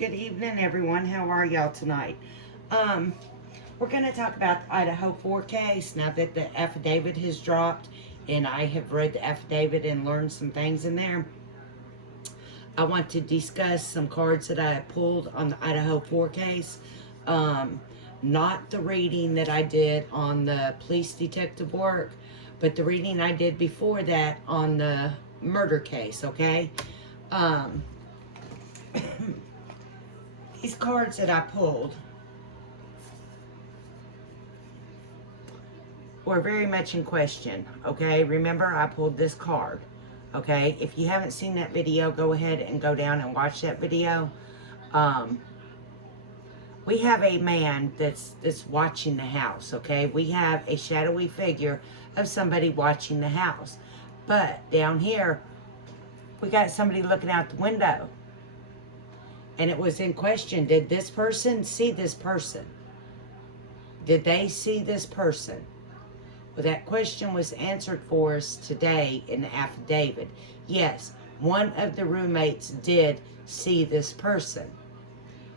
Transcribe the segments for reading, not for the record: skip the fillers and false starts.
Good evening, everyone. How are y'all tonight? We're going to talk about the Idaho 4 case now that the affidavit has dropped, and I have read the affidavit and learned some things in there. I want to discuss some cards that I pulled on the Idaho 4 case. Not the reading that I did on the police detective work, but the reading I did before that on the murder case, okay? These cards that I pulled were very much in question, okay? Remember, I pulled this card, okay? If you haven't seen that video, go ahead and go down and watch that video. We have a man that's watching the house, okay? We have a shadowy figure of somebody watching the house. But down here, we got somebody looking out the window. And it was in question, did this person see this person? Did they see this person? Well, that question was answered for us today in the affidavit. Yes, one of the roommates did see this person.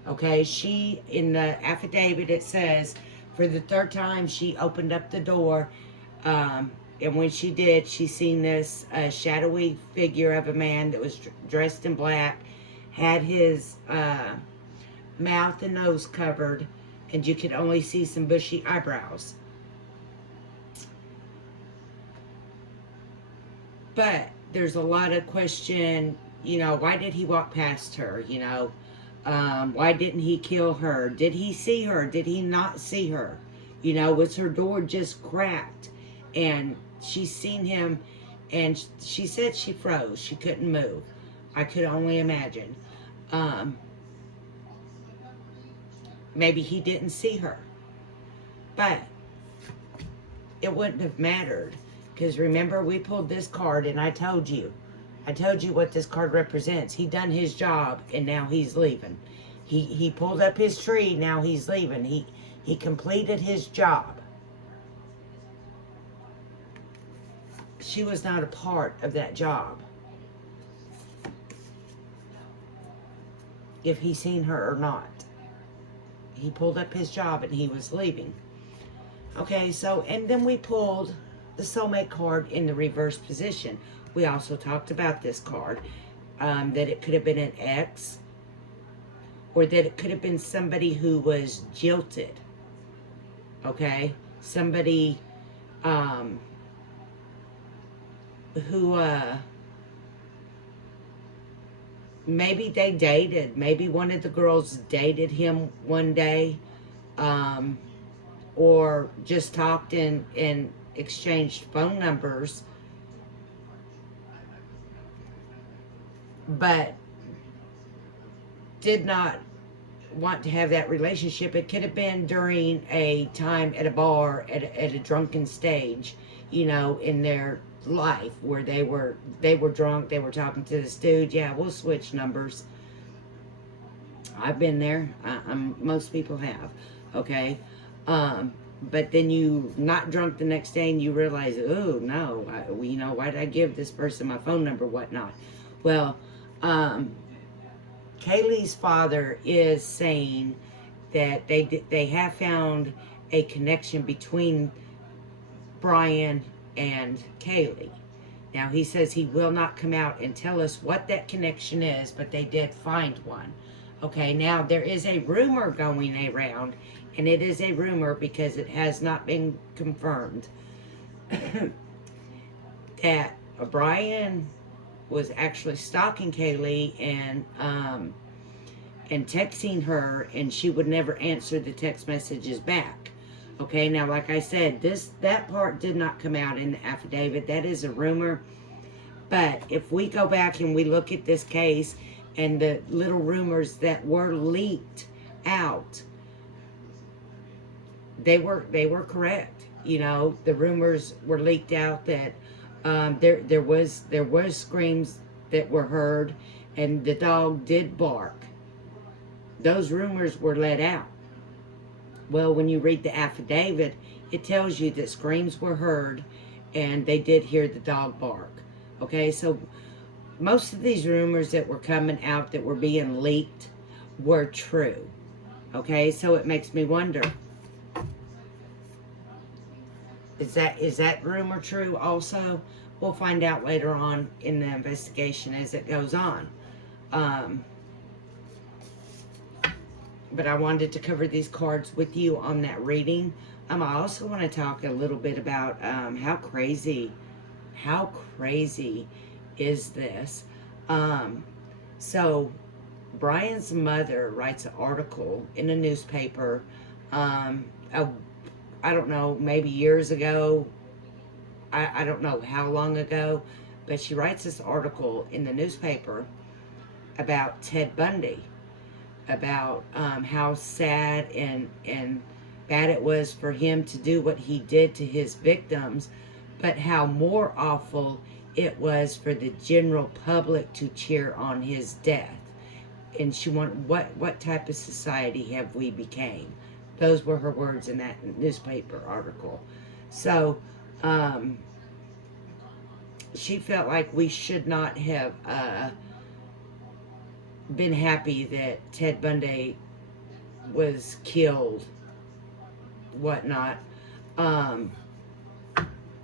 Okay, she, in the affidavit, it says, for the third time, she opened up the door, and when she did, she seen this shadowy figure of a man that was dressed in black, had his mouth and nose covered, and you could only see some bushy eyebrows. But there's a lot of question, you know, why did he walk past her, you know? Why didn't he kill her? Did he see her? Did he not see her? You know, was her door just cracked? And she's seen him, and she said she froze. She couldn't move. I could only imagine. Maybe he didn't see her. But it wouldn't have mattered. Because remember, we pulled this card, and I told you what this card represents. He done his job, and now he's leaving. He pulled up his tree, now he's leaving. He completed his job. She was not a part of that job. If he seen her or not. He pulled up his job, and he was leaving. Okay, so, and then we pulled the soulmate card in the reverse position. We also talked about this card, that it could have been an ex, or that it could have been somebody who was jilted, okay? Somebody who, maybe they dated. Maybe one of the girls dated him one day, or just talked and exchanged phone numbers, but did not want to have that relationship. It could have been during a time at a bar, at a drunken stage, you know, in their life, where they were drunk, they were talking to this dude. Yeah, we'll switch numbers. I've been there. Most people have, okay? But then you not drunk the next day and you realize, oh, no, you know, why did I give this person my phone number, whatnot? Well, Kaylee's father is saying that they have found a connection between Brian and Kaylee. Now, he says he will not come out and tell us what that connection is, but they did find one. Okay, now there is a rumor going around, and it is a rumor because it has not been confirmed, that Brian was actually stalking Kaylee and texting her, and she would never answer the text messages back. Okay, now like I said, that part did not come out in the affidavit. That is a rumor. But if we go back and we look at this case and the little rumors that were leaked out, they were correct. You know, the rumors were leaked out that there was screams that were heard, and the dog did bark. Those rumors were let out. Well, when you read the affidavit, it tells you that screams were heard, and they did hear the dog bark. Okay, so most of these rumors that were coming out, that were being leaked, were true. Okay, so it makes me wonder, is that rumor true also? We'll find out later on in the investigation as it goes on. Um, but I wanted to cover these cards with you on that reading. I also want to talk a little bit about how crazy is this? So Brian's mother writes an article in a newspaper, um, a, I don't know, maybe years ago. I don't know how long ago, but she writes this article in the newspaper about Ted Bundy, about how sad and bad it was for him to do what he did to his victims, but how more awful it was for the general public to cheer on his death. And she wanted, what type of society have we became? Those were her words in that newspaper article. So she felt like we should not have been happy that Ted Bundy was killed, whatnot.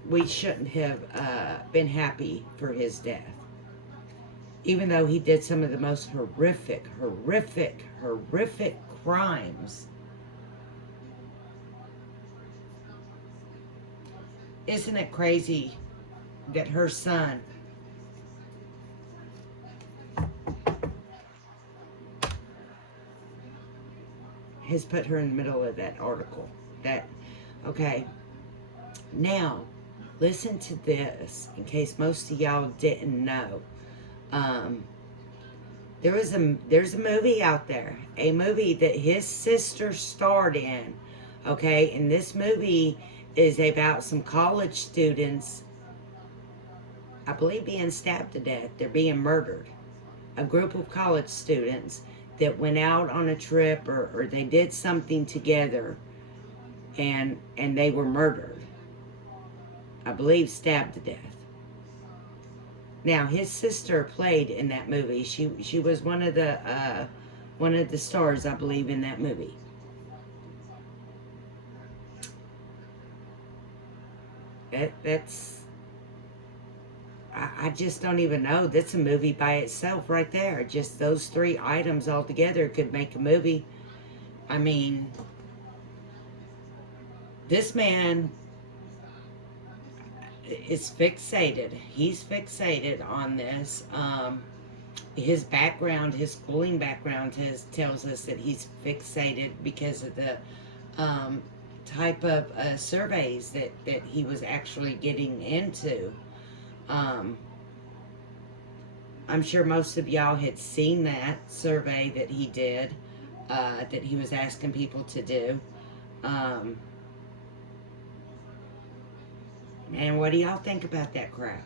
We shouldn't have been happy for his death. Even though he did some of the most horrific crimes. Isn't it crazy that her son has put her in the middle of that article? Okay. Now, listen to this, in case most of y'all didn't know. There's a movie out there, a movie that his sister starred in, okay? And this movie is about some college students, I believe, being stabbed to death. They're being murdered. A group of college students that went out on a trip or they did something together and they were murdered. I believe stabbed to death. Now, his sister played in that movie. She was one of the stars, I believe, in that movie. I just don't even know. That's a movie by itself right there. Just those three items all together could make a movie. I mean, this man is fixated. He's fixated on this. His background, his schooling background tells us that he's fixated because of the type of surveys that he was actually getting into. I'm sure most of y'all had seen that survey that he did, that he was asking people to do. And what do y'all think about that crap?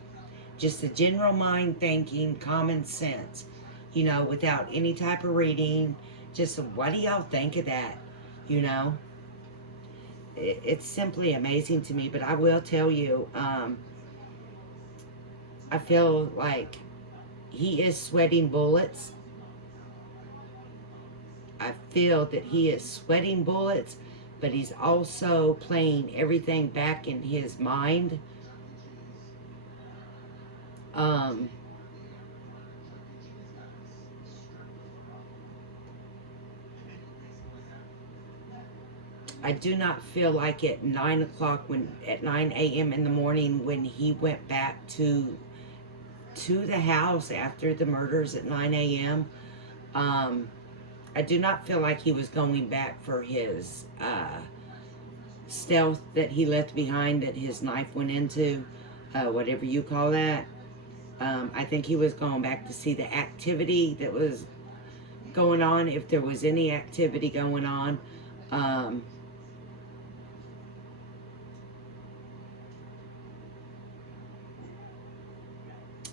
Just the general mind thinking, common sense, you know, without any type of reading. Just what do y'all think of that? You know, it's simply amazing to me. But I will tell you, I feel like he is sweating bullets. I feel that he is sweating bullets, but he's also playing everything back in his mind. I do not feel like at 9 o'clock, at 9 a.m. in the morning, when he went back to the house after the murders at 9 a.m., I do not feel like he was going back for his stealth that he left behind, that his knife went into, whatever you call that. I think he was going back to see the activity that was going on, if there was any activity going on.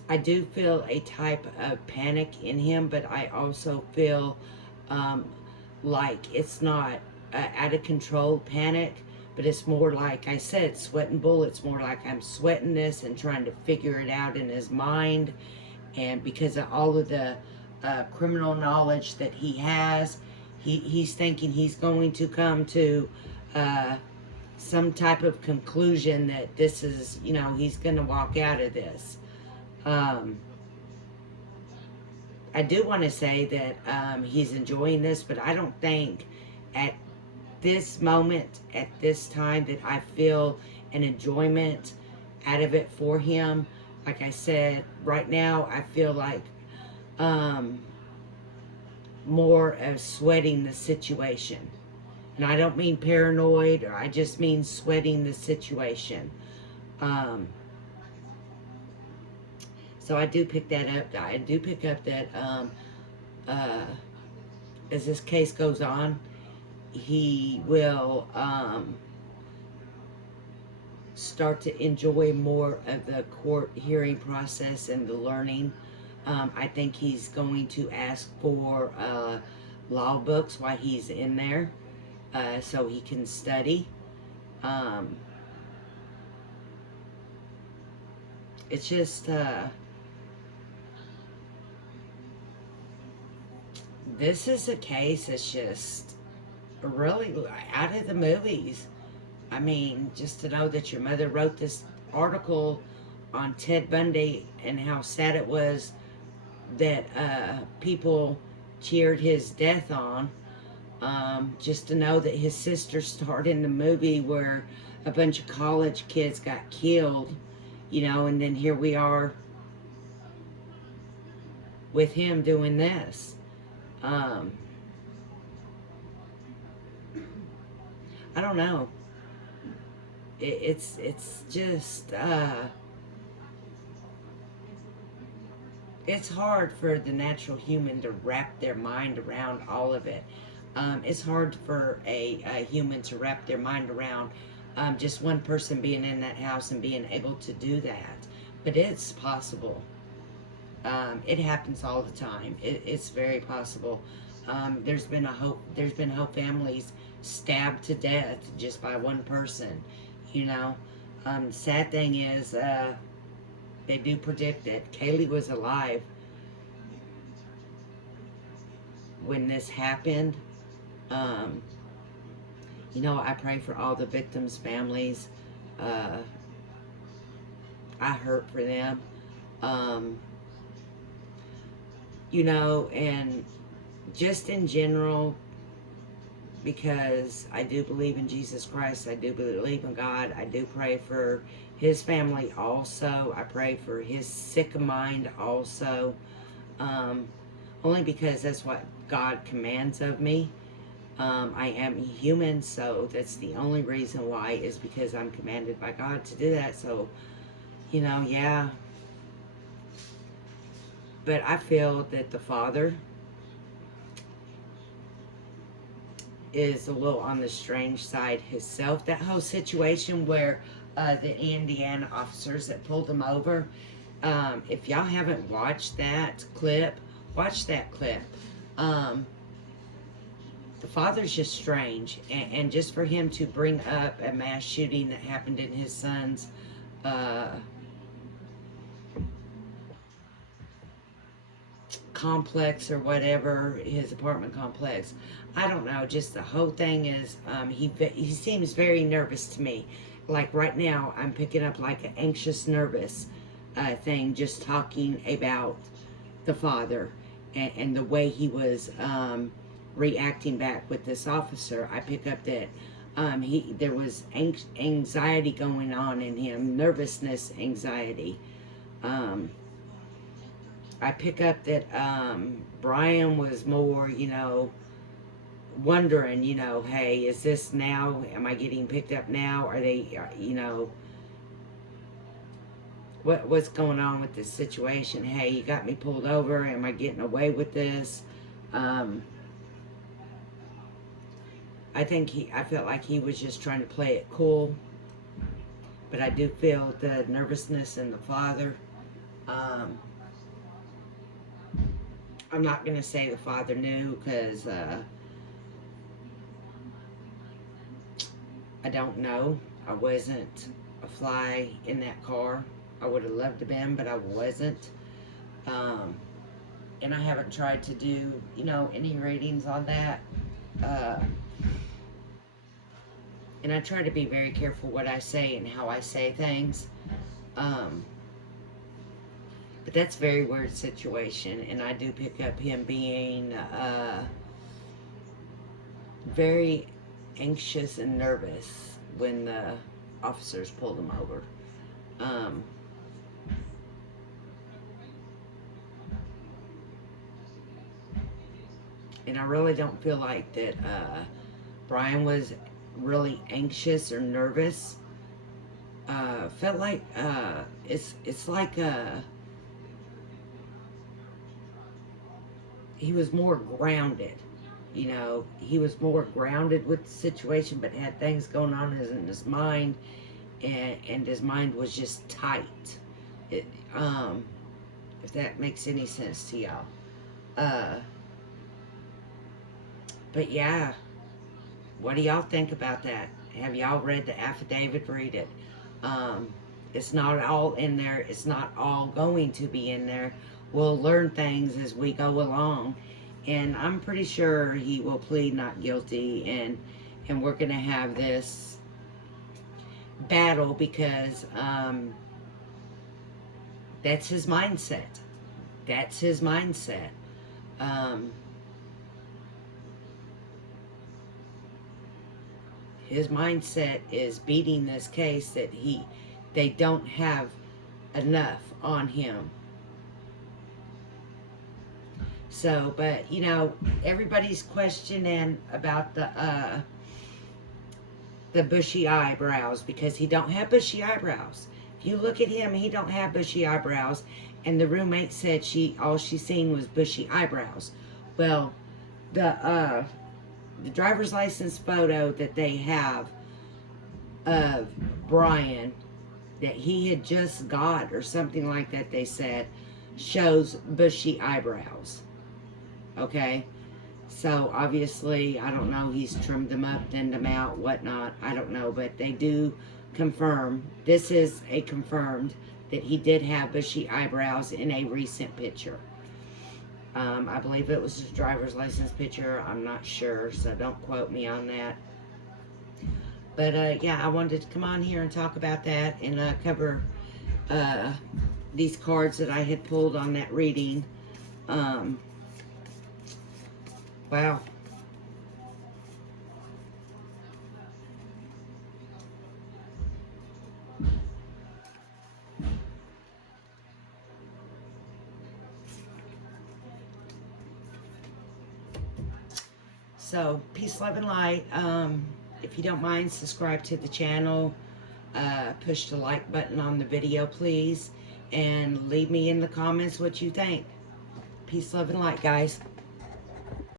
I do feel a type of panic in him, but I also feel like it's not out of control panic, but it's more like I said, sweating bullets, more like I'm sweating this and trying to figure it out in his mind. And because of all of the criminal knowledge that he has. He's thinking he's going to come to some type of conclusion that this is, you know, he's going to walk out of this. I do want to say that he's enjoying this, but I don't think at this moment, at this time, that I feel an enjoyment out of it for him. Like I said, right now I feel like more of sweating the situation. And I don't mean paranoid, or I just mean sweating the situation. So I do pick that up. I do pick up that as this case goes on, he will start to enjoy more of the court hearing process and the learning. I think he's going to ask for law books while he's in there, so he can study. It's just this is a case that's just really out of the movies. I mean, just to know that your mother wrote this article on Ted Bundy and how sad it was that people cheered his death on. Just to know that his sister starred in the movie where a bunch of college kids got killed, you know, and then here we are with him doing this. I don't know. It's just it's hard for the natural human to wrap their mind around all of it. It's hard for a human to wrap their mind around just one person being in that house and being able to do that. But it's possible. It happens all the time. It's very possible. There's been whole families stabbed to death just by one person. You know, sad thing is, they do predict that Kaylee was alive when this happened. You know, I pray for all the victims' families. I hurt for them. You know, and just in general, because I do believe in Jesus Christ, I do believe in God, I do pray for his family also. I pray for his sick mind also. Only because that's what God commands of me. I am human, so that's the only reason why, is because I'm commanded by God to do that. So, you know, yeah. But I feel that the father is a little on the strange side himself. That whole situation where the Indiana officers that pulled him over, if y'all haven't watched that clip, watch that clip. The father's just strange, and just for him to bring up a mass shooting that happened in his son's complex or whatever, his apartment complex. I don't know, just the whole thing is, he seems very nervous to me. Like right now, I'm picking up like an anxious, nervous thing, just talking about the father and the way he was reacting back with this officer. I pick up that there was anxiety going on in him, nervousness, anxiety. I pick up that Brian was more, you know, wondering, you know, hey, is this now? Am I getting picked up now? Are they, you know, what's going on with this situation? Hey, you got me pulled over. Am I getting away with this? I felt like he was just trying to play it cool. But I do feel the nervousness in the father. I'm not going to say the father knew, because I don't know. I wasn't a fly in that car. I would have loved to have been, but I wasn't. and I haven't tried to do, you know, any readings on that. And I try to be very careful what I say and how I say things. But that's a very weird situation, and I do pick up him being very anxious and nervous when the officers pulled him over. And I really don't feel like that Brian was really anxious or nervous. Felt like it's like he was more grounded. You know, he was more grounded with the situation, but had things going on in his mind, and his mind was just tight. If that makes any sense to y'all. But yeah, what do y'all think about that? Have y'all read the affidavit? Read it. It's not all in there. It's not all going to be in there. We'll learn things as we go along. And I'm pretty sure he will plead not guilty, and we're going to have this battle because that's his mindset. That's his mindset. His mindset is beating this case that they don't have enough on him. So, but, you know, everybody's questioning about the bushy eyebrows, because he don't have bushy eyebrows. If you look at him, he don't have bushy eyebrows, and the roommate said all she seen was bushy eyebrows. Well, the driver's license photo that they have of Brian that he had just got, or something like that, they said, shows bushy eyebrows. Okay, so obviously, I don't know, he's trimmed them up, thinned them out, whatnot, I don't know, but they do confirm, this is a confirmed, that he did have bushy eyebrows in a recent picture. I believe it was his driver's license picture, I'm not sure, so don't quote me on that. But yeah, I wanted to come on here and talk about that, and cover these cards that I had pulled on that reading. Wow. So, peace, love, and light. If you don't mind, subscribe to the channel. Push the like button on the video, please. And leave me in the comments what you think. Peace, love, and light, guys.